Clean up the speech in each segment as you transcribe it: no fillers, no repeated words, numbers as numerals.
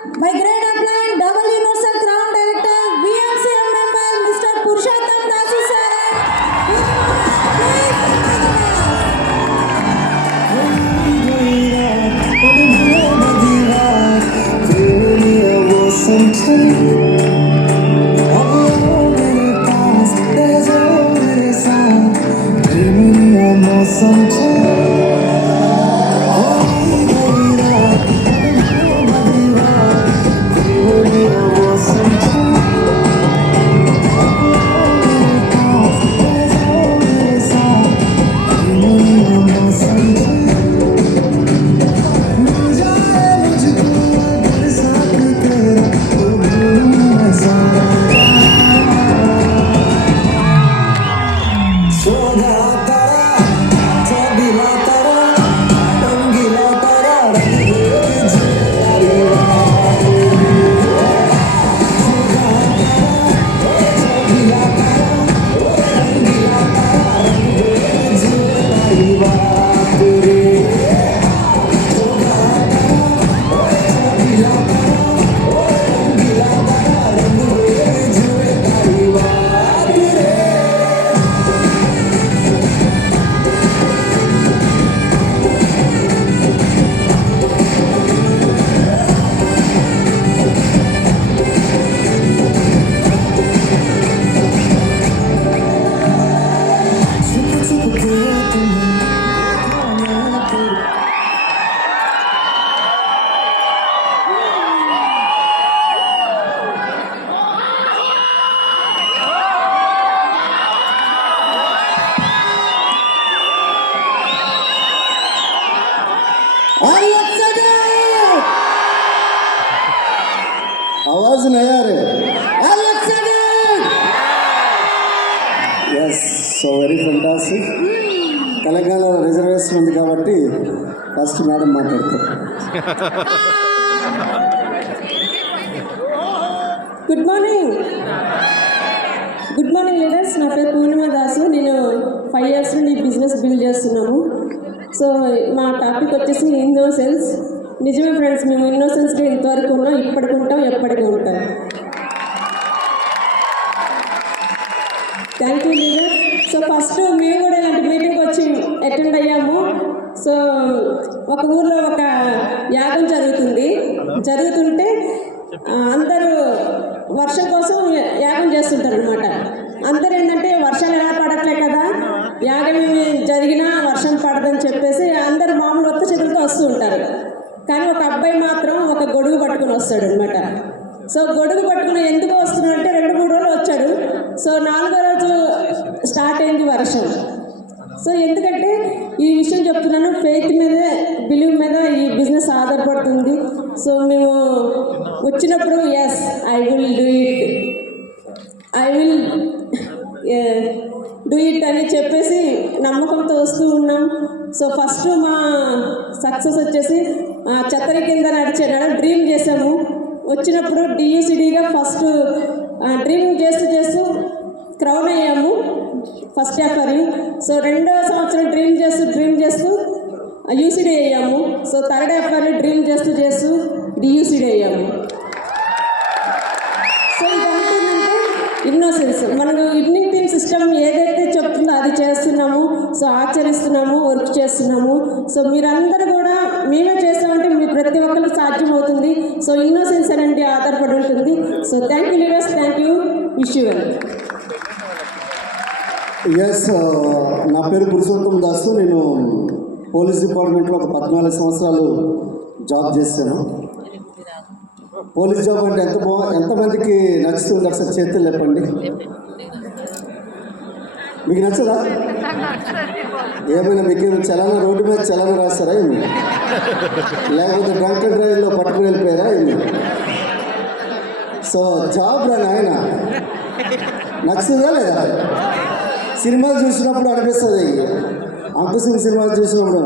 my great upline, double universal crown director, VMCM member, Mr. Purushottam Dasu sir. आवाज नहीं आ रहे yes so very fantastic Telangana reservation ఉంది కాబట్టి ఫస్ట్ మేడం మాట్లాడతారు. Good morning leaders. నా పేరు పూర్ణిమ దాసు. నేను 5 years నుండి బిజినెస్ బిల్డ్ చేస్తున్నాము. సో మా టాపిక్ వచ్చేసి ఇన్నోసెన్స్. నిజమే ఫ్రెండ్స్, మేము ఇన్నోసెన్స్గా ఇంతవరకు ఉన్నాం, ఇప్పటికి ఉంటాం, ఎప్పటికీ ఉంటాం. Thank you leader. So first మేము కూడా ఇలాంటి మీటింగ్ వచ్చి అటెండ్ అయ్యాము. సో ఒక ఊర్లో ఒక యాగం జరుగుతుంటే అందరూ వర్షం కోసం యాగం చేస్తుంటారు అనమాట. అందరూ ఏంటంటే వర్షాలు ఎలా పడట్లే కదా, యాగం జరిగినా వర్షం పడదని చెప్పేసి అందరూ మామూలు ఒత్త చేతులతో వస్తూ ఉంటారు. కానీ ఒక అబ్బాయి మాత్రం ఒక గొడుగు పట్టుకుని వస్తాడు అనమాట. సో గొడుగు పట్టుకుని ఎందుకు వస్తున్నాడు అంటే 2-3 రోజులు వచ్చాడు. సో 4వ రోజు స్టార్ట్ అయింది వర్షం. సో ఎందుకంటే ఈ విషయం చెప్తున్నాను, ఫెయిత్ మీద, బిలీవ్ మీద ఈ బిజినెస్ ఆధారపడుతుంది. సో మేము వచ్చినప్పుడు yes I will do it అని చెప్పేసి నమ్మకంతో వస్తూ ఉన్నాం. సో ఫస్ట్ మా సక్సెస్ వచ్చేసి ఛత్రి కింద నడిచాడు డ్రీమ్ చేసాము. వచ్చినప్పుడు డియూసిడీగా ఫస్ట్ డ్రీమింగ్ చేస్తూ క్రౌన్ అయ్యాము ఫస్ట్ ఎఫర్ని. సో 2వ సంవత్సరం డ్రీమ్ చేస్తూ యూసిడీ అయ్యాము. సో 3rd ఎఫర్ని డ్రీమ్ చేస్తూ డియూసిడీ అయ్యాము. సో ఇదంటే ఇన్నోసెన్స్. మనకు ఈవినింగ్ టీమ్ సిస్టమ్ ఏదైతే చెప్తుందో అది చేస్తున్నాము. సో ఆచరిస్తున్నాము, వర్క్ చేస్తున్నాము. సో మీరందరూ కూడా మేమే చేస్తామంటే మీ ప్రతి ఒక్కరికి సాధ్యమవుతుంది. సో ఇన్నోసెన్స్ అనేది ఆధారపడి ఉంటుంది. So thank you leaders, thank you, wish you well. Yes నా పేరు పురుషోత్తం దాసు. నేను పోలీస్ డిపార్ట్మెంట్లో ఒక 14 సంవత్సరాలు జాబ్ చేశాను. పోలీస్ జాబ్ అంటే ఎంతమందికి నచ్చుతుంది ఒకసారి చేతులు లేపండి. మీకు నచ్చదా? ఏమైనా మీకు చలానా రోడ్డు మీద చలానా రాస్తారా ఏమి, లేకపోతే డ్రంక్ అండ్ డ్రైవ్లో పట్టుకుని వెళ్ళిపోయారా ఏమి? సో జాబ్ రా నాయన, నచ్చుతుందా లేదా? సినిమాలు చూసినప్పుడు అనిపిస్తుంది, అంకుశం సినిమాలు చూసినప్పుడు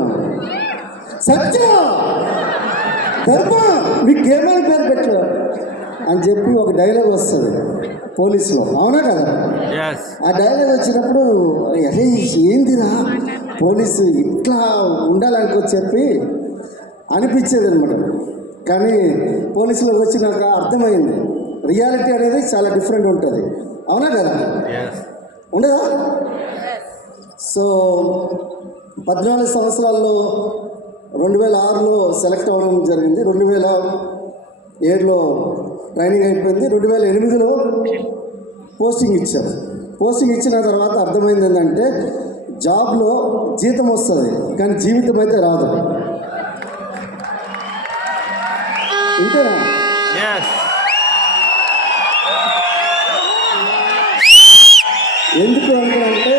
సత్యం ధర్మ మీకు ఏమైనా పేరు పెట్టు అని చెప్పి ఒక డైలాగ్ వస్తుంది పోలీసులో, అవునా కదా? ఆ డైలాగ్ వచ్చినప్పుడు అరే ఏందిరా పోలీసు ఇట్లా ఉండాలనుకో చెప్పి అనిపించేది అనమాట. కానీ పోలీసులకు వచ్చినాక అర్థమైంది రియాలిటీ అనేది చాలా డిఫరెంట్ ఉంటుంది. అవునా కదా? ఉండదా? సో 14 సంవత్సరాల్లో 2006లో సెలెక్ట్ అవ్వడం జరిగింది, 2007లో ట్రైనింగ్ అయిపోయింది, 2008లో పోస్టింగ్ ఇచ్చారు. పోస్టింగ్ ఇచ్చిన తర్వాత అర్థమైంది ఏంటంటే జాబ్లో జీతం వస్తుంది కానీ జీవితం అయితే రాదు. ఇంతేనా? ఎందుకు అంటే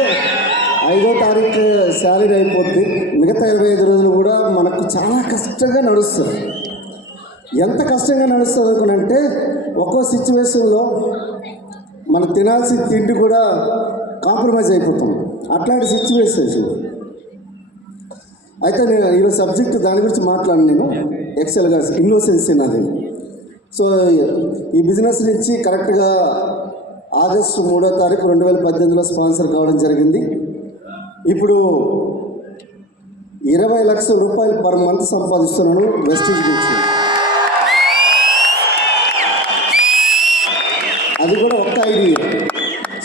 5వ తారీఖు శాలరీ అయిపోద్ది, మిగతా 25 రోజులు కూడా మనకు చాలా కష్టంగా నడుస్తుంది. ఎంత కష్టంగా నడుస్తుంది అంటే ఒక్కో సిచ్యువేషన్లో మనం తినాల్సిన తిండి కూడా కాంప్రమైజ్ అయిపోతాం. అట్లాంటి సిచ్యువేషన్స్. అయితే నేను ఈరోజు సబ్జెక్ట్ దాని గురించి మాట్లాడాను. నేను ఎక్సెల్గా ఇన్నోసెన్సీ నాది. సో ఈ బిజినెస్ నుంచి కరెక్ట్గా ఆగస్టు 3వ తారీఖు 2018లో స్పాన్సర్ కావడం జరిగింది. ఇప్పుడు 20 లక్షల రూపాయలు పర్ మంత్ సంపాదిస్తున్నాను వెస్టీజ్ నుంచి. అది కూడా ఒక్క ఐడి.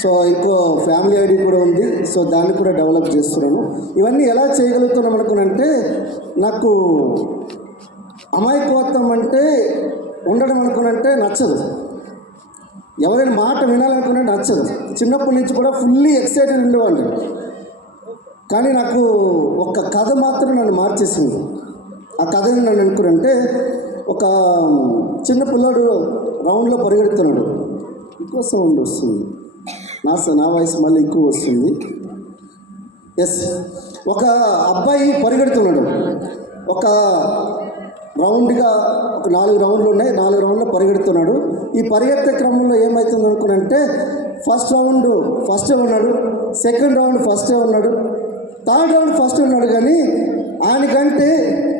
సో ఇంకో ఫ్యామిలీ ఐడి కూడా ఉంది. సో దాన్ని కూడా డెవలప్ చేస్తున్నాను. ఇవన్నీ ఎలా చేయగలుగుతున్నాం అనుకున్నంటే నాకు అమాయకత్వం అంటే ఉండడం అనుకున్నంటే నచ్చదు. ఎవరైనా మాట వినాలనుకునే నచ్చదు. చిన్నప్పటి నుంచి కూడా ఫుల్లీ ఎక్సైటెడ్ ఉండేవాడిని. కానీ నాకు ఒక కథ మాత్రం నన్ను మార్చేసింది. ఆ కథ నన్ను అనుకున్నంటే ఒక చిన్న పిల్లాడు రౌండ్లో పరిగెడుతున్నాడు. ఎక్కువ సౌండ్ వస్తుంది, నా వాయిస్ మళ్ళీ ఎక్కువ వస్తుంది. ఎస్, ఒక అబ్బాయి పరిగెడుతున్నాడు. ఒక రౌండ్గా ఒక 4 రౌండ్లు ఉన్నాయి, 4 రౌండ్లో పరిగెడుతున్నాడు. ఈ పరిగెత్తే క్రమంలో ఏమవుతుంది అనుకున్నంటే ఫస్ట్ రౌండ్ ఫస్టే ఉన్నాడు, సెకండ్ రౌండ్ ఫస్టే ఉన్నాడు, థర్డ్ రౌండ్ ఫస్ట్ ఉన్నాడు. కానీ ఆయనకంటే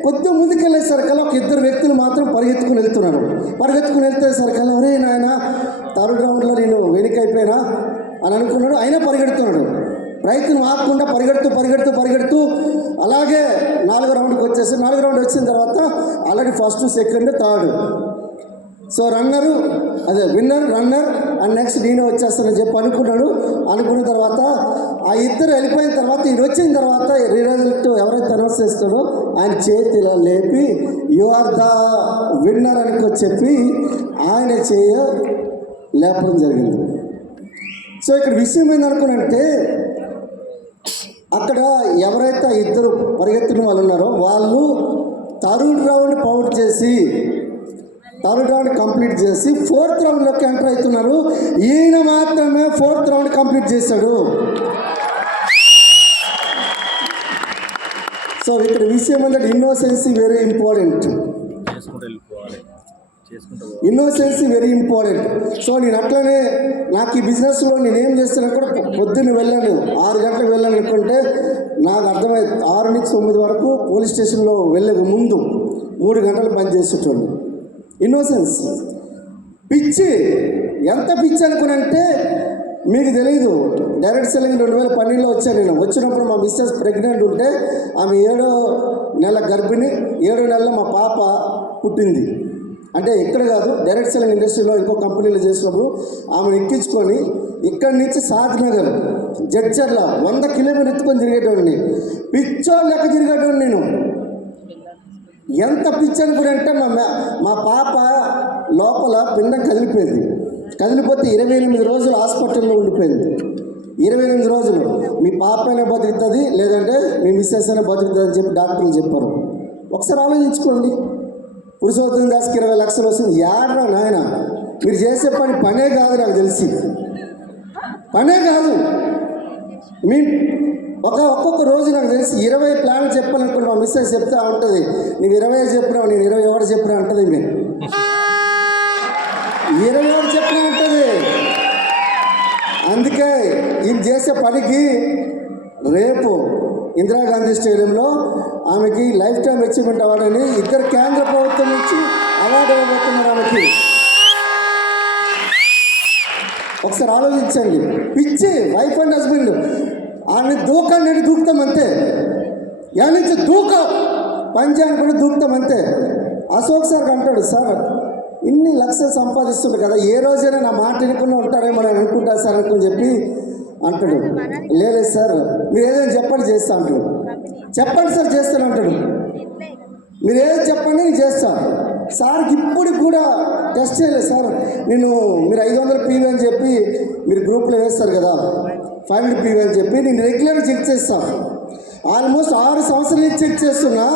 కొద్దిగా ముందుకెళ్ళేసరికల్లా ఒక 2 వ్యక్తులు మాత్రం పరిగెత్తుకుని వెళ్తున్నారు. పరిగెత్తుకుని వెళ్తేసరికల్లా ఒరే నాయన థర్డ్ రౌండ్లో నేను వెనుకైపోయినా అని అనుకున్నాడు. అయినా పరిగెడుతున్నాడు. ప్రయత్నం ఆగకుండా పరిగెడుతూ అలాగే 4వ రౌండ్కి వచ్చేసి 4వ రౌండ్ వచ్చిన తర్వాత already first, second, third. So winner runner and next నేనే వచ్చేస్తానని చెప్పి అనుకున్న తర్వాత ఆ 2 వెళ్ళిపోయిన తర్వాత ఈయన వచ్చిన తర్వాత రిజల్ట్ ఎవరైతే అనౌన్స్ చేస్తాడో ఆయన చేతి ఇలా లేపి యు ఆర్ ద విన్నర్ అని చెప్పి ఆయన లేపడం జరిగింది. సో ఇక్కడ విషయం ఏందనుకున్నంటే అక్కడ ఎవరైతే 2 పరిగెత్తిన వాళ్ళు ఉన్నారో వాళ్ళు థర్డ్ రౌండ్ కంప్లీట్ చేసి 4th రౌండ్లోకి ఎంటర్ అవుతున్నారు. ఈయన మాత్రమే 4th రౌండ్ కంప్లీట్ చేశాడు. సో ఇక్కడ విషయం ఏంటంటే ఇన్నోసెన్సీ వెరీ ఇంపార్టెంట్. సో నేను అట్లనే నాకు ఈ బిజినెస్లో నేనేం చేస్తున్నా కూడా పొద్దున్న వెళ్ళాను, 6 గంటలకు వెళ్ళాను అనుకుంటే నాకు అర్థమైంది 6 నుంచి 9 వరకు పోలీస్ స్టేషన్లో వెళ్ళక ముందు 3 గంటలు పనిచేసేటోళ్ళు. ఇన్నోసెన్స్, పిచ్చి. ఎంత పిచ్చి అనుకునంటే మీకు తెలియదు. డైరెక్ట్ సెల్లింగ్ 2012లో వచ్చాను నేను. వచ్చినప్పుడు మా మిస్సెస్ ప్రెగ్నెంట్ ఉంటే ఆమె 7వ నెల గర్భిణి, 7వ నెలలో మా పాప పుట్టింది. అంటే ఇక్కడ కాదు, డైరెక్ట్ సెల్లింగ్ ఇండస్ట్రీలో ఇంకో కంపెనీలో చేసినప్పుడు ఆమెను ఎక్కించుకొని ఇక్కడి నుంచి సాద్నగర్ జడ్చర్ల 100 కిలోమీటర్లు ఎత్తుకొని తిరిగేటోడిని. పిచ్చోళ్ళు లెక్క తిరిగేటోడిని నేను. ఎంత పిచ్చి అనుకుంటే మా పాప లోపల పిండం కదిలిపోతే 28 రోజులు హాస్పిటల్లో ఉండిపోయింది. 28 రోజులు మీ పాప అయినా బతుకుతుంది, లేదంటే మీ మిస్సెస్ అయినా బతుకుతుంది అని చెప్పి డాక్టర్లు చెప్పారు. ఒకసారి ఆలోచించుకోండి. పురుషోత్తం దాస్కి 20 లక్షలు వస్తుంది. యాడ్రా నాయన, మీరు చేసే పనే కాదు. నాకు తెలిసి పనే కాదు. మీ ఒక్కొక్క రోజు నాకు తెలిసి 20 ప్లాన్లు చెప్పాలనుకుని మా మిస్సెస్ చెప్తా ఉంటుంది. నీవు 20 చెప్పినావు, నేను 20 ఎవరు చెప్పినా అంటుంది. మీరు 20 ఎవరు చెప్పినా ఉంటుంది. అందుకే ఈయన చేసే పనికి రేపు ఇందిరాగాంధీ స్టేడియంలో ఆమెకి లైఫ్ టైం అచీవ్మెంట్ అవార్డు అని 2 కేంద్ర ప్రభుత్వం నుంచి అవార్డు ఇవ్వబోతున్నారు ఆమెకి. ఒకసారి ఆలోచించండి. పిచ్చి వైఫ్ అండ్ హస్బెండ్ ఆమె నేను దూకుతాం అంతే. నుంచి పని చేయనుకుంటే దూకుతాం అంతే. అశోక్ సార్ అంటాడు, సార్ ఇన్ని లక్షలు సంపాదిస్తుంటారు కదా, ఏ రోజైనా నా మాట వినకుండా ఉంటారేమో అని అనుకుంటా సార్ అనుకుని చెప్పి అంటాడు. లేదు సార్, మీరు ఏదైనా చెప్పండి చేస్తా అంటాడు. చెప్పండి సార్ చేస్తాను అంటాడు. మీరు ఏది చెప్పండి నేను చేస్తాను. సార్కి ఇప్పుడు కూడా టెస్ట్ చేయలేదు సార్. మీరు 500 PV అని చెప్పి మీరు గ్రూప్లో వేస్తారు కదా, 500 PV అని చెప్పి నేను రెగ్యులర్గా చెక్ చేస్తాను. ఆల్మోస్ట్ 6 సంవత్సరాల నుంచి చెక్ చేస్తున్నా.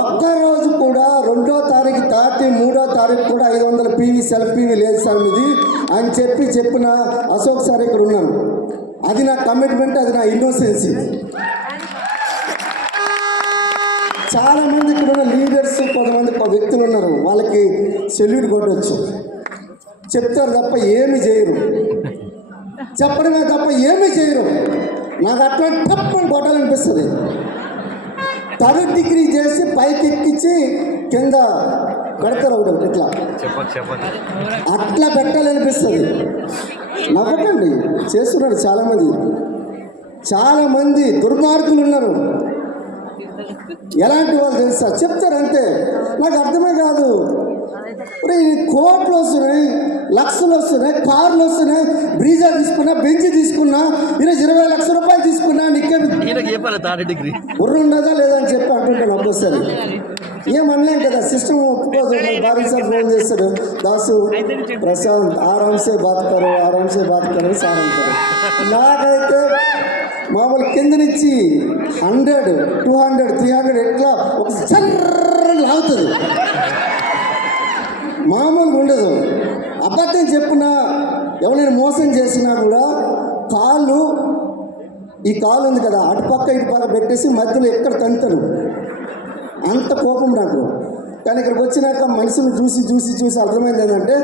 ఒక్కరోజు కూడా 2వ తారీఖు దాటి 3వ తారీఖు కూడా 500 PV సెల్ఫ్ PV లేదు సార్ ఇది అని చెప్పిన అశోక్ సార్ ఇక్కడ ఉన్నాను. అది నా కమిట్మెంట్, అది నా ఇన్నోసెన్సీ. చాలామంది ఇక్కడ ఉన్న లీడర్స్, కొంతమంది వ్యక్తులు ఉన్నారు, వాళ్ళకి సెల్యూట్ కొట్టవచ్చు. చెప్తారు తప్ప ఏమి చేయరు, చెప్పడమే తప్ప ఏమీ చేయరు. నాకు అట్లా తప్పని కొట్టాలనిపిస్తుంది. 3rd డిగ్రీ చేసి పైకి ఎక్కించి కింద పెడతారు ఒకటి ఇట్లా, అట్లా పెట్టాలనిపిస్తుంది. నవ్వకండి, చేస్తున్నారు చాలామంది దుర్మార్గులు ఉన్నారు. ఎలాంటి వాళ్ళు తెలుసా, చెప్తారు అంతే. నాకు అర్థమే కాదు. కోట్లు వస్తున్నాయి, లక్షలు వస్తున్నాయి, కార్లు వస్తున్నాయి, బ్రీజా తీసుకున్నా, బెంచ్ తీసుకున్నా, ఈరోజు 20 లక్షల రూపాయలు తీసుకున్నా, నీకే బుర్ర ఉండదా లేదా అని చెప్పి అంటుంటాను. ఒక్కోసారి ఏమనలేం కదా, సిస్టమ్ ఒప్పుకోదు. భారీ సార్ ఫోన్ చేస్తాడు, దాసు ప్రశాంత్ ఆరాంసే బాతుతారు సార్ అంటారు. నాకైతే మామూలు కింద నుంచి 100, 200, 300 ఎట్లా ఒక సర్రని లాగుతుంది, మామూలుగా ఉండదు. అబద్ధం చెప్పినా, ఎవరైనా మోసం చేసినా కూడా ఈ కాలు ఉంది కదా, అటుపక్క ఇటుపక్క పెట్టేసి మధ్యలో ఎక్కడ తంతాను, అంత కోపం నాకు. కానీ ఇక్కడికి వచ్చినాక మనుషులు చూసి అర్థమైంది ఏంటంటే,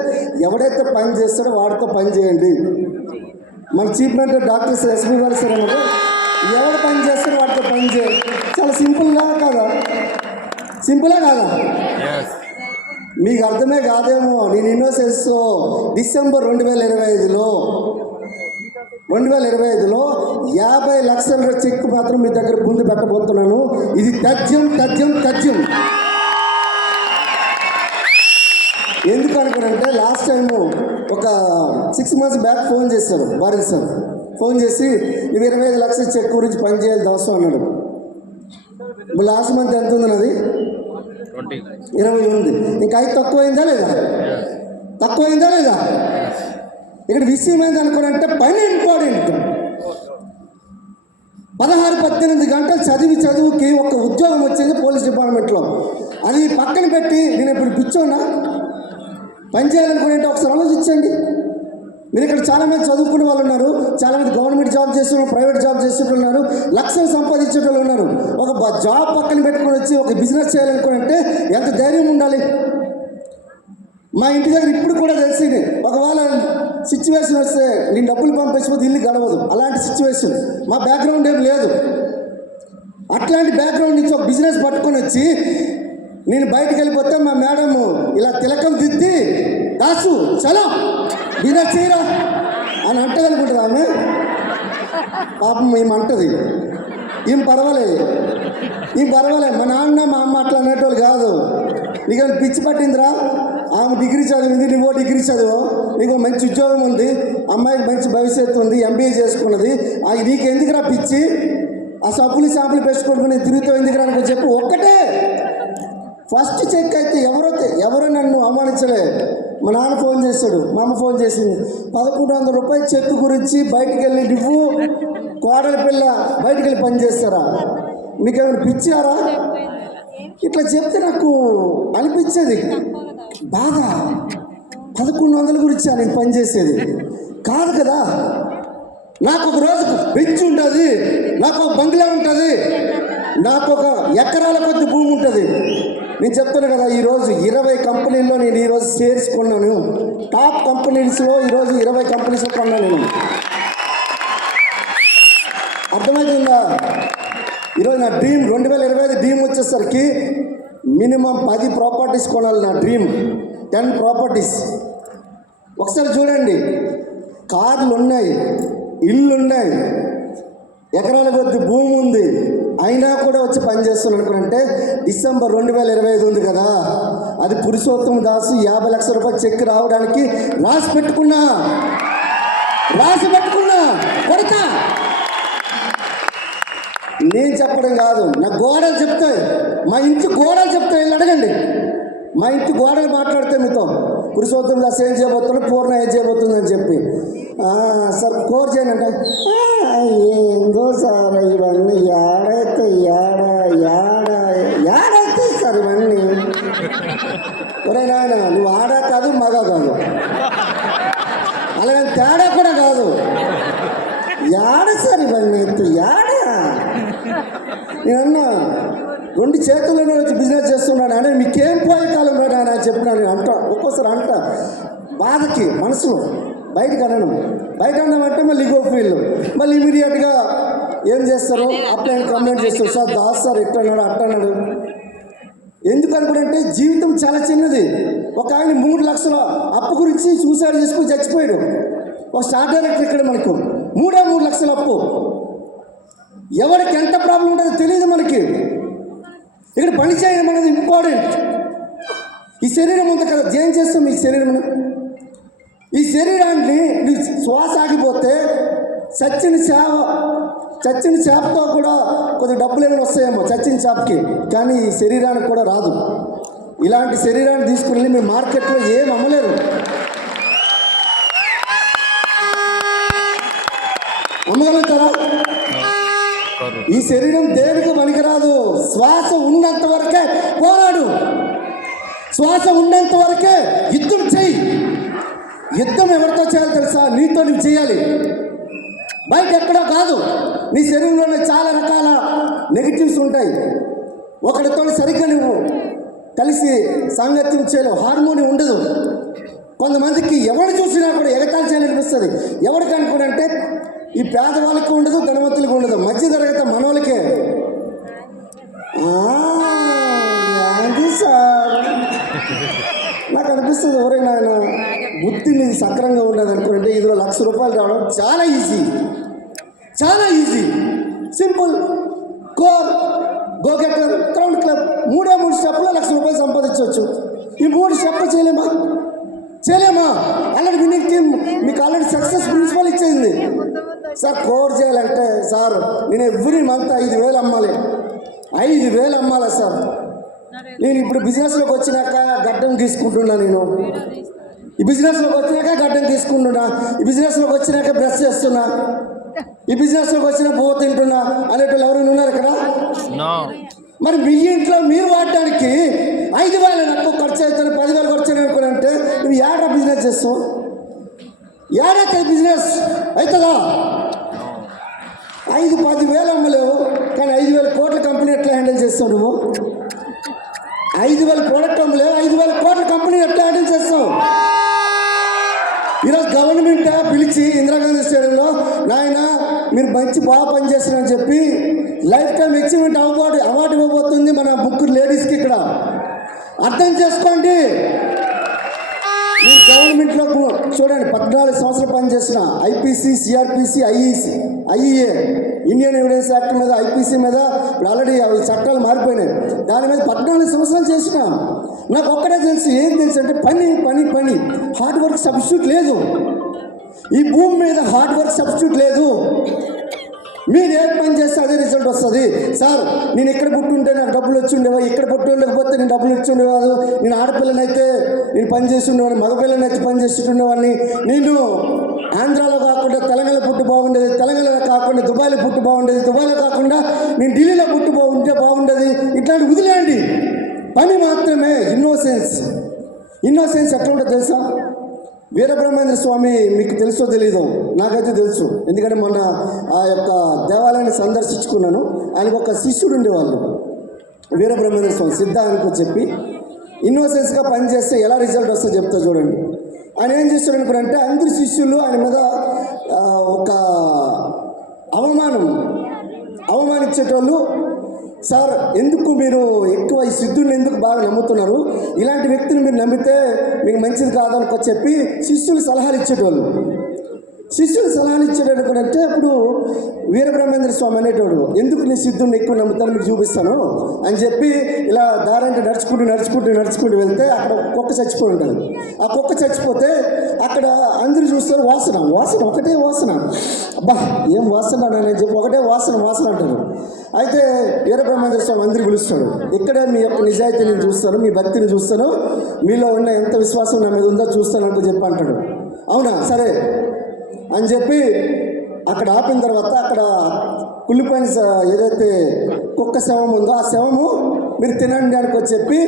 ఎవడైతే పని చేస్తాడో వాడితో పని చేయండి. మన చీఫ్ మినిస్టర్ డాక్టర్ ఎస్పీ గారు సార్ అన్నారు, ఎవరు పని చేస్తారో వాడితో పని చేయాలి. చాలా సింపుల్గా కాదా? మీకు అర్థమే కాదేమో. నేను ఇన్నోసెన్స్ డిసెంబర్ 2025లో 50 లక్షల చెక్ మాత్రం మీ దగ్గర ముందు పెట్టబోతున్నాను. ఇది తథ్యం. ఎందుకు అనుకున్నానంటే, లాస్ట్ టైము ఒక 6 months బ్యాక్ ఫోన్ చేశారు భారత్ సార్. ఫోన్ చేసి నువ్వు 25 లక్షల చెక్ గురించి పనిచేయాలి అవసరం అన్నాడు. లాస్ట్ మంత్ ఎంత ఉంది నాది? 20 ఉంది. ఇంకా 5 తక్కువైందా లేదా? ఇక్కడ విషయం ఏంటి అనుకోనంటే, పని ఇంపార్టెంట్. 16-18 గంటలు చదువుకి ఒక ఉద్యోగం వచ్చింది పోలీస్ డిపార్ట్మెంట్లో. అది పక్కన పెట్టి నేను ఇప్పుడు కూర్చోన్నా పని చేయాలనుకుంటే ఒకసారి ఆలోచించండి. మీరు ఇక్కడ చాలామంది చదువుకునే వాళ్ళు ఉన్నారు, చాలామంది గవర్నమెంట్ జాబ్ చేస్తున్నారు, ప్రైవేట్ జాబ్ చేస్తున్నారు, లక్షలు సంపాదించే వాళ్ళు ఉన్నారు. ఒక జాబ్ పక్కన పెట్టుకొని వచ్చి ఒక బిజినెస్ చేయాలనుకుంటే ఎంత ధైర్యం ఉండాలి. మా ఇంటి దగ్గర ఇప్పుడు కూడా తెలిసింది, ఒకవేళ సిచ్యువేషన్ వస్తే నేను డబ్బులు పంపించకపోతే ఇల్లు గడవదు, అలాంటి సిచ్యువేషన్. మా బ్యాక్గ్రౌండ్ ఏం లేదు. అట్లాంటి బ్యాక్గ్రౌండ్ నుంచి ఒక బిజినెస్ పట్టుకొని వచ్చి నేను బయటకు వెళ్ళిపోతే మా మేడం ఇలా తిలకం దిద్ది, దాసు చలో బిజినెస్ చేయరా అని అంటది అనుకుంటుంది ఆమె. పాపం ఏమంటది, ఏం పర్వాలేదు. మా నాన్న మా అమ్మ అట్లా అనేటోళ్ళు కాదు. నీకు పిచ్చి పట్టిందిరా, ఆమె డిగ్రీ చదివింది, నువ్వు డిగ్రీ చదువు, నీకు మంచి ఉద్యోగం ఉంది, అమ్మాయికి మంచి భవిష్యత్తు ఉంది, MBA చేసుకున్నది, నీకు ఎందుకురా పిచ్చి, ఆ సబ్బులు షాంపులు పెట్టుకోవడం తిరుగుతావు ఎందుకురా అని చెప్పి ఒక్కటే ఫస్ట్ చెక్ అయితే ఎవరో నన్ను అవమానించలే. మా నాన్న ఫోన్ చేశాడు, మా అమ్మ ఫోన్ చేసింది. 1100 రూపాయల చెక్ గురించి బయటికి వెళ్ళి నువ్వు కోడలి పిల్ల బయటికి వెళ్ళి పని చేస్తారా, మీకేమైనా పిచ్చారా? ఇట్లా చెప్తే నాకు అనిపించేది బాధ. 1100 గురించి నేను పనిచేసేది కాదు కదా. నాకు ఒక రోజు బెంచ్ ఉంటుంది, నాకు ఒక బంగ్లా ఉంటుంది, నాకు ఒక ఎకరాల కొద్ది భూమి ఉంటుంది. నేను చెప్తాను కదా, ఈరోజు 20 కంపెనీల్లో నేను ఈరోజు షేర్స్ కొన్నాను. టాప్ కంపెనీస్లో ఈరోజు 20 కంపెనీస్లో కొన్నాను నేను. అర్థమవుతుందా? ఈరోజు నా డ్రీమ్ 2025 డ్రీమ్ వచ్చేసరికి మినిమం 10 ప్రాపర్టీస్ కొనాలి. నా డ్రీమ్ 10 ప్రాపర్టీస్. ఒకసారి చూడండి, కార్లు ఉన్నాయి, ఇల్లు ఉన్నాయి, ఎకరాల కొద్ది భూమి ఉంది, అయినా కూడా వచ్చి పనిచేస్తున్నాను అనుకుంటే డిసెంబర్ 2025 ఉంది కదా, అది పురుషోత్తమ దాసు 50 లక్షల రూపాయల చెక్ రావడానికి రాసి పెట్టుకున్నా కొడతా. నేను చెప్పడం కాదు, నా గోడలు చెప్తాయి, మా ఇంటి గోడలు చెప్తాయి. వెళ్ళి అడగండి, మా ఇంటి గోడలు మాట్లాడితే మీతో పురుషోత్తమ దాస్ ఏం చేయబోతున్నా, పూర్ణ ఏం చేయబోతుందని చెప్పి. సార్ కోర్ చేయనంటే ఏందో సార్ ఇవన్నీ ఏడైతే సార్ ఇవన్నీ. ఒరే నాయన, నువ్వు ఆడా కాదు మగ కాదు, అలాగని తేడా కూడా కాదు. ఏడ సార్ ఇవన్నీ ఏడా? నేనన్నా 2 చేతుల్లోనే వచ్చి బిజినెస్ చేస్తున్నాడు అంటే మీకేం పోయే కాలం రాడా అని చెప్పినాను. ఒక్కోసారి బాధకి మనసులో బయటకు అనను. బయట అన్నామంటే మళ్ళీ ఈగో ఫీల్, మళ్ళీ ఇమీడియట్గా ఏం చేస్తారు, అప్లై కంప్లైంట్ చేస్తారు. సార్ దాస్ సార్ ఎట్టన్నాడు అట్టన్నాడు. ఎందుకు అనుకుంటే జీవితం చాలా చిన్నది. ఒక ఆయన 3 లక్షల అప్పు గురించి సూసైడ్ చేసుకుని చచ్చిపోయాడు. ఒక స్టార్ డైరెక్టర్ ఇక్కడ మనకు 3 లక్షల అప్పు. ఎవరికి ఎంత ప్రాబ్లం ఉంటుందో తెలియదు మనకి. ఇక్కడ పని చేయడం అనేది ఇంపార్టెంట్. ఈ శరీరం ఉంది కదా, ఏం చేస్తాం ఈ శరీరం? ఈ శరీరాన్ని నీ శ్వాస ఆగిపోతే చచ్చిన చేపతో కూడా కొద్ది డబ్బులు ఏమైనా వస్తాయేమో చచ్చిన చేపకి, కానీ ఈ శరీరానికి కూడా రాదు. ఇలాంటి శరీరాన్ని తీసుకుని మీ మార్కెట్లో ఏం అమ్మలేరు. అమ్మగలుగుతారా? ఈ శరీరం దేనికి పనికిరాదు. శ్వాస ఉన్నంత వరకే పోరాడు, శ్వాస ఉన్నంత వరకే యుద్ధం చెయ్యి. యుద్ధం ఎవరితో చేయాలి తెలుసా? నీతో నువ్వు చేయాలి, బయట ఎక్కడో కాదు. నీ శరీరంలోనే చాలా రకాల నెగిటివ్స్ ఉంటాయి. ఒకటితో సరిగ్గా నువ్వు కలిసి సాంగత్యం చేయలేవు, హార్మోని ఉండదు. కొంతమందికి ఎవరు చూసినా కూడా ఎగతాళి చేయాలనిపిస్తుంది. ఎవరికి అనుకోనంటే ఈ పేదవాళ్ళకి ఉండదు, ధనవంతులకు ఉండదు, మధ్య తరగతి మనోళ్ళకే. అది సార్ నాకు అనిపిస్తుంది, ఎవరైనా ఆయన బుద్ధి నీది సక్రంగా ఉండదు అనుకుంటే ఇందులో ₹1,00,000 రావడం చాలా easy, simple. Core, go getter, crowd club 3 స్టెప్లో ₹1,00,000 సంపాదించవచ్చు. ఈ 3 స్టెప్లు చేయలేమా? ఆల్రెడీ విన్నింగ్ టీమ్ మీకు ఆల్రెడీ సక్సెస్ ప్రిన్సిపల్ ఇచ్చేసింది. సార్ కోర్ చేయాలంటే సార్ నేను ఎవ్రీ మంత్ 5,000 అమ్మాలి. 5,000 అమ్మాలా సార్? నేను ఇప్పుడు బిజినెస్లోకి వచ్చినాక గడ్డం తీసుకుంటున్నా. ఈ బిజినెస్లోకి వచ్చినాక బ్రష్ చేస్తున్నా. ఈ బిజినెస్లోకి వచ్చిన పువ్వు తింటున్నా అనేటోళ్ళు ఎవరైనా ఉన్నారు ఇక్కడ? మరి మీ ఇంట్లో మీరు వాడడానికి 5,000 నాకు ఖర్చు అవుతుంది, 10,000 ఖర్చు అనుకోనంటే నువ్వు ఏడా బిజినెస్ చేస్తావు? ఏడైతే బిజినెస్ అవుతుందా? 5-10,000 అమ్మలేవు, కానీ 5,000 కోట్ల కంపెనీ ఎట్లా హ్యాండిల్ చేస్తావు నువ్వు? 5,000 ప్రోడక్ట్ అమ్మలేవు, 5,000 కోట్ల కంపెనీ ఎట్లా హ్యాండిల్ చేస్తావు? ఈరోజు గవర్నమెంట్ పిలిచి ఇందిరాగాంధీ స్టేడియంలో నాయన మీరు బాగా పనిచేస్తున్నారని చెప్పి లైఫ్ టైం అచీవ్మెంట్ అవార్డు ఇవ్వబోతుంది మన ముగ్గురు లేడీస్కి. ఇక్కడ అర్థం చేసుకోండి. నేను గవర్నమెంట్లో చూడండి 14 సంవత్సరాలు పనిచేసిన IPC, CrPC, IEA, Indian evidence act మీద, ఐపీసీ మీద ఇప్పుడు ఆల్రెడీ చట్టాలు మారిపోయినాయి. దాని మీద 14 సంవత్సరాలు చేసిన నాకు ఒక్కడే తెలుసు. ఏం తెలుసు అంటే పని హార్డ్ వర్క్ సబ్స్టిట్యూట్ లేదు. ఈ భూమి మీద హార్డ్ వర్క్ సబ్స్టిట్యూట్ లేదు. మీరు ఏ పని చేస్తే అదే రిజల్ట్ వస్తుంది. సార్ నేను ఇక్కడ పుట్టుంటే నాకు డబ్బులు వచ్చి ఉండేవా, ఇక్కడ పుట్టి ఉండకపోతే నేను డబ్బులు ఇచ్చి ఉండేవాడు, నేను ఆడపిల్లనైతే నేను పని చేసి ఉండేవాడిని, మగపిల్లనైతే పని చేసి ఉండేవాడిని, నేను ఆంధ్రాలో కాకుండా తెలంగాణలో పుట్టి బాగుండేది, తెలంగాణలో కాకుండా దుబాయ్లో పుట్టి బాగుండేది, దుబాయ్లో కాకుండా నేను ఢిల్లీలో పుట్టి ఉంటే బాగుండేది. ఇట్లాంటి వదిలేయండి. పని మాత్రమే. ఇన్నోసెన్స్ ఎట్లా ఉంటుందో తెలుసా? వీరబ్రహ్మేంద్ర స్వామి మీకు తెలుసో తెలీదు, నాకైతే తెలుసు. ఎందుకంటే మొన్న ఆ యొక్క దేవాలయాన్ని సందర్శించుకున్నాను. ఆయనకు ఒక శిష్యుడు ఉండేవాళ్ళు, వీరబ్రహ్మేంద్ర స్వామి సిద్ధానికి చెప్పి ఇన్నోసెన్స్గా పనిచేస్తే ఎలా రిజల్ట్ వస్తుందో చెప్తా చూడండి. ఆయన ఏం చేస్తాడు అనుకుంటే అందరు శిష్యులు ఆయన మీద ఒక అవమానించేటోళ్ళు. సార్ ఎందుకు మీరు ఎక్కువ ఈ సిద్ధుని ఎందుకు బాగా నమ్ముతున్నారు? ఇలాంటి వ్యక్తిని మీరు నమ్మితే మీకు మంచిది కాదనుకో చెప్పి శిష్యులు సలహాలు ఇచ్చేటోళ్ళు. శిష్యుడు సలహాలు ఇచ్చాడు అనుకుంటే అప్పుడు వీరబ్రహ్మేంద్ర స్వామి అనేటోడు, ఎందుకు నీ సిద్ధుని ఎక్కువ నమ్ముతాను మీకు చూపిస్తాను అని చెప్పి ఇలా దారంటే నడుచుకుంటూ వెళ్తే అక్కడ కుక్క చచ్చిపోయి ఉంటుంది. ఆ కుక్క చచ్చిపోతే అక్కడ అందరూ చూస్తారు వాసన ఒకటే వాసన, అబ్బా ఏం వాసన అని చెప్పి ఒకటే వాసన అంటారు. అయితే వీరబ్రహ్మేంద్ర స్వామి అందరూ పిలుస్తాడు, ఇక్కడే మీ యొక్క నిజాయితీని చూస్తాను, మీ భక్తిని చూస్తాను, మీలో ఉన్న ఎంత విశ్వాసం నా మీద ఉందో చూస్తాను అంటూ చెప్పి అంటాడు. అవునా సరే అని చెప్పి అక్కడ ఆపిన తర్వాత అక్కడ కుళ్ళిపోయిన ఏదైతే కుక్క శవం ఉందో ఆ శవము మీరు తినండి అని చెప్పి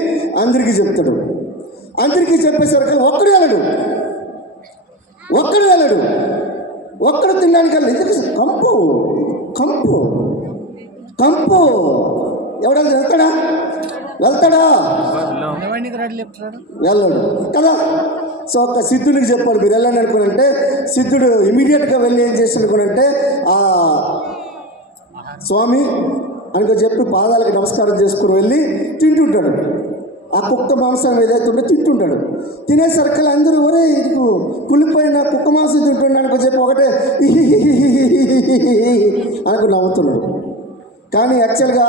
అందరికీ చెప్తాడు. అందరికీ చెప్పేసరికి ఒక్కడు వెళ్ళడు, ఒక్కడు తినడానికి వెళ్ళదు. ఎందుకు? కంపు ఎవడైనా వెళ్తాడా వెళ్ళడు కదా. సో ఒక సిద్ధునికి చెప్పాడు మీరు వెళ్ళండి అనుకునంటే సిద్ధుడు ఇమీడియట్గా వెళ్ళి ఏం చేస్తాడు అనుకునంటే ఆ స్వామి అనుకో చెప్పి పాదాలకి నమస్కారం చేసుకుని వెళ్ళి తింటుంటాడు. ఆ కుక్క మాంసం ఏదైతే ఉందో తింటుంటాడు. తినేసరికి అందరూ ఒరే ఇది కుళ్ళిపోయిన కుక్క మాంసం తింటుండే అనుకో చెప్పి ఒకటే అనుకు నవ్వుతున్నాడు. కానీ యాక్చువల్గా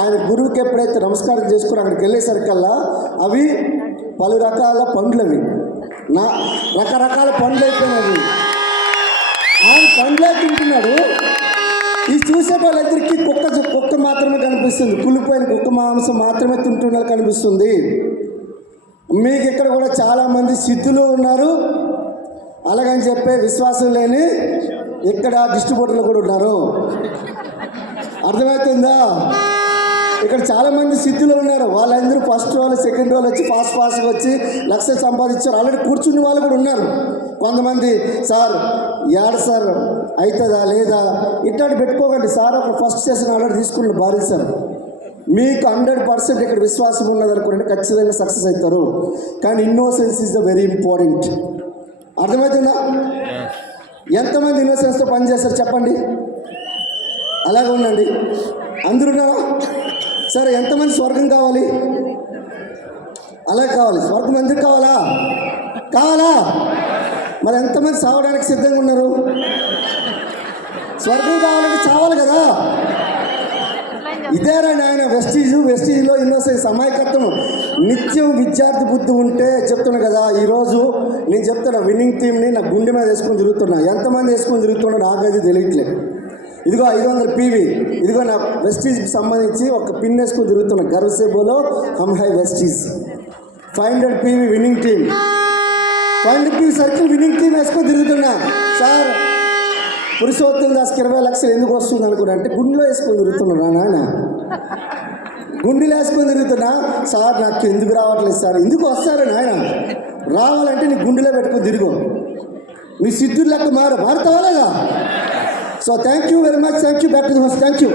ఆయన గురువుకి ఎప్పుడైతే నమస్కారం చేసుకుని అక్కడికి వెళ్ళేసరికల్లా అవి పలు రకాల పండ్లు, అవి రకరకాల పండ్లు అయిపోయినవి. ఆయన పండ్లే తింటున్నాడు. ఈ చూసే వాళ్ళందరికీ కుక్క మాత్రమే కనిపిస్తుంది, కుళ్ళిపోయిన కుక్క మాంసం మాత్రమే తింటున్నది కనిపిస్తుంది. మీకు ఇక్కడ కూడా చాలామంది సిద్ధులు ఉన్నారు, అలాగని చెప్పే విశ్వాసం లేని ఇక్కడ డిస్ట్రిబ్యూటర్లు కూడా ఉన్నారు. అర్థమవుతుందా? ఇక్కడ చాలామంది సిద్ధులు ఉన్నారు, వాళ్ళందరూ ఫస్ట్ వాళ్ళు సెకండ్ వాళ్ళు వచ్చి ఫాస్ట్గా వచ్చి లక్షలు సంపాదించారు. ఆల్రెడీ కూర్చున్న వాళ్ళు కూడా ఉన్నారు. కొంతమంది సార్ సార్ అవుతుందా లేదా ఇట్లాంటి పెట్టుకోకండి సార్, ఒక ఫస్ట్ సెషన్ ఆర్డర్ తీసుకున్న భారీ సార్ మీకు 100% ఇక్కడ విశ్వాసం ఉన్నది అనుకుంటే ఖచ్చితంగా సక్సెస్ అవుతారు. కానీ innocence is the very important. అర్థమవుతుందా? ఎంతమంది ఇన్నోసెన్స్తో పనిచేస్తారు చెప్పండి? అలాగే ఉండండి. అందరూ ఉన్నారా? సరే ఎంతమంది స్వర్గం కావాలి? అలాగే కావాలి. స్వర్గం ఎందుకు కావాలా? మరి ఎంతమంది సావడానికి సిద్ధంగా ఉన్నారు? స్వర్గం కావాలంటే చావాలి కదా. ఇదేరా నాయన వెస్టీజ్లో ఇన్నోసెన్స్ అమాయకత్వం. నిత్యం విద్యార్థి బుద్ధి ఉంటే చెప్తున్నా కదా. ఈరోజు నేను చెప్తున్నా విన్నింగ్ టీమ్ని నా గుండె మీద వేసుకొని తిరుగుతున్నా. ఎంతమంది వేసుకొని తిరుగుతున్నా నాకైతే తెలియట్లేదు. ఇదిగో 500 PV, ఇదిగో నా వెస్టీజ్కి సంబంధించి ఒక పిన్ వేసుకొని తిరుగుతున్నా. గర్వసే బోలో హమ్ హై Vestige. 500 PV winning team, 500 PV circle winning team వేసుకొని తిరుగుతున్నా. సార్ పురుషోత్తం దాస్కి 20 లక్షలు ఎందుకు వస్తుంది అనుకున్నా అంటే గుండెలో వేసుకొని తిరుగుతున్నా నాన్న, గుండెలో వేసుకొని తిరుగుతున్నా. సార్ నాకు ఎందుకు రావట్లేదు సార్. ఎందుకు వస్తారు నాయన? రావాలంటే నీ గుండెలో పెట్టుకొని తిరుగు, నీ సిద్ధులు లెక్క మారుతావా లేదా? So thank you very much. Thank you. Back to the house. Thank you.